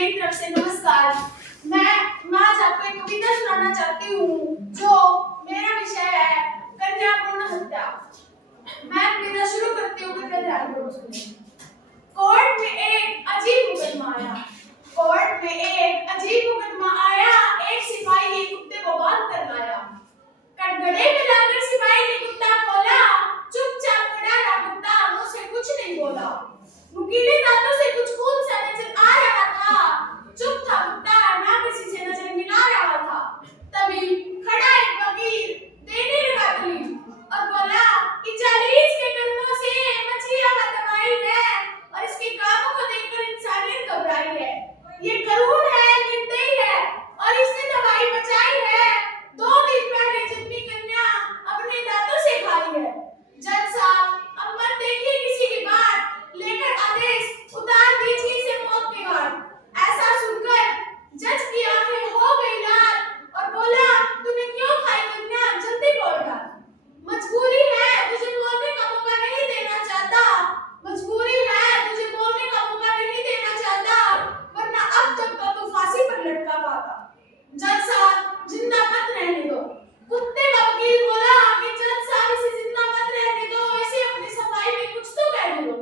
मेरी तरफ से नमस्कार। मैं आज आपको एक कविता सुनाना चाहती हूँ जो मेरा विषय है कन्या भ्रूण हत्या। मैं कविता शुरू करती हूँ, कृपया ध्यानपूर्वक सुनिए। कोर्ट में एक अजीब मुकदमा आया। कोर्ट में एक अजीब मुकदमा आया। एक सिपाही ने कुत्ते को बांध कर लाया। कटघरे में लाकर सिपाही ने कुत्ता खोला। चुपचाप खड़ा रहा कुत्ता, मुझसे कुछ नहीं बोला। नुकीले दांतों से कुछ खून सा नजर आ रहा था। चुप था कुत्ता, ना किसी से नजर मिला रहा था। तभी खड़ा एक फकीर देने लगा दलील और बोला कि 40 के कर्मों से मछलियां दबाई है और इसके कामों को देखकर इंसानियत घबराई है। ये करूण है, निर्दयी है और इसने दवाई बचाई है। 2 दिन पहले जन्मी कन्या अपने दांतों से खाई है। जज साहब, अब मत देखिए किसी की बात, लेकर आदेश उतार दीजिए इसे मौत के घाट। ऐसा सुनकर जज की आंखें हो गई लाल और बोला, तूने क्यों खाई कन्या, जल्दी कोर्ट आ। मजबूरी है, तुझे बोलने का मौका नहीं देना चाहता। मजबूरी है, तुझे बोलने का मौका नहीं देना चाहता, वरना अब तक तो तू फांसी पर लटका पाता। जज साहब, जिंदा मत रहने दो। कुत्ते का वकील बोला कि जज साहब इसे जिंदा मत रहने दो, इसे अपनी सफाई में कुछ तो कहने दो।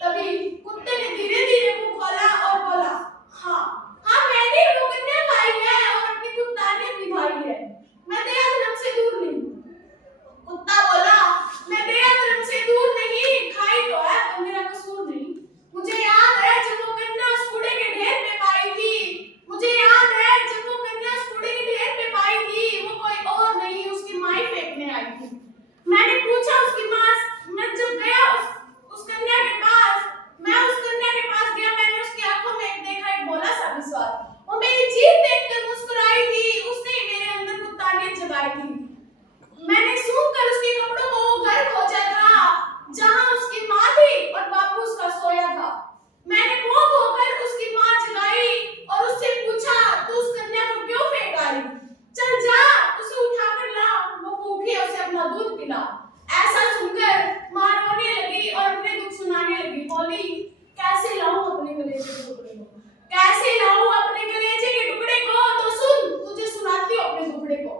तभी कुत्ते ने धीरे धीरे मुंह खोला और बोला, हाँ मैंने वो कन्या खाई है और अपनी कुत्तानियत निभाई है। मैं दया धर्म से दूर नहीं। कुत्ता बोला, मैं दया धर्म से दूर नहीं, खाई तो है पर मेरा कसूर नहीं। मुझे याद है जब वो कन्या उस कूड़े के ढेर में पाई थी। मुझे याद है जब वो कन्या उस कूड़े के ढेर में पाई थी, वो कोई और नहीं उसकी मां फेंकने आई थी। मैंने पूछा उसकी मां, मैं जब गया उस कन्या के पास, मैंने उसकी आंखों में देखा एक भोला सा विश्वास। वो मेरी जीत देखकर मुस्कुराई थी, उसने मेरे अंदर कुत्तानियत जगाई थी। मैंने सूंघकर उसके कपड़ों को वो घर खोजा था जहां उसकी मां थी और बापू उसका सोया था। मैंने मुंह धोकर उसकी मां जगाई और उससे पूछा, तू उस कन्या को क्यों फेंक आई? चल जा उसे उठाकर ला, वो भूखी है, उसे अपना दूध पिला। ऐसा सुनकर मां रोने लगी और अपने दुख सुनाने लगी। बोली, कैसे लाऊं अपने कलेजे के टुकड़े को, कैसे लाऊं अपने कलेजे के टुकड़े को? तो सुन, तुझे सुनाती हूं अपने टुकड़े को।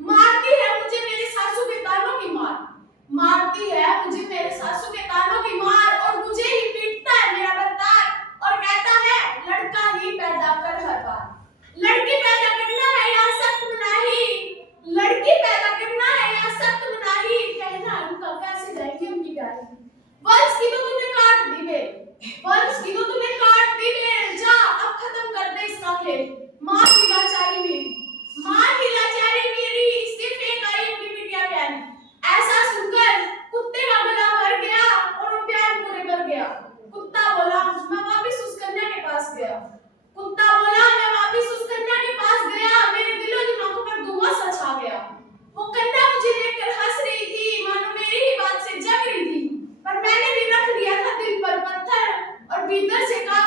मारती है मुझे मेरे सासू के तानों की मार, मारती है मुझे मेरे सासू के तानों की मार, और मुझे ही पीटता है मेरा बरतार और कहता है लड़का ही पैदा कर हर बार। लड़की पैदा करना है या सख्त मनाही, लड़की पैदा करना है या सख्त मनाही, कहना उनका कैसे जाएगी उनकी प्यारी। वंश की तो तुमने काट दी बे, वंश की तो तुमने काट दी बे, जा अब खत्म कर दे इसका खेल। मां की लाचारी मेरी, मां की लाचारी मेरी, इससे फेंक आई अपनी बिटिया प्यारी। ऐसा सुनकर कुत्ते का गला भर गया और वो प्यार पूरे कर गया। कुत्ता बोला, मैं वापस उस कन्या के पास गया। कुत्ता बोला, मैं वापस उस कन्या के पास गया, मेरे दिलो दिमागों पर धुआं सा छा गया। वो कन्या मुझे देखकर हंस रही थी, मानो मेरी ही बात से जग रही थी, पर मैंने भी रख लिया था दिल पर पत्थर और भीतर से कहा,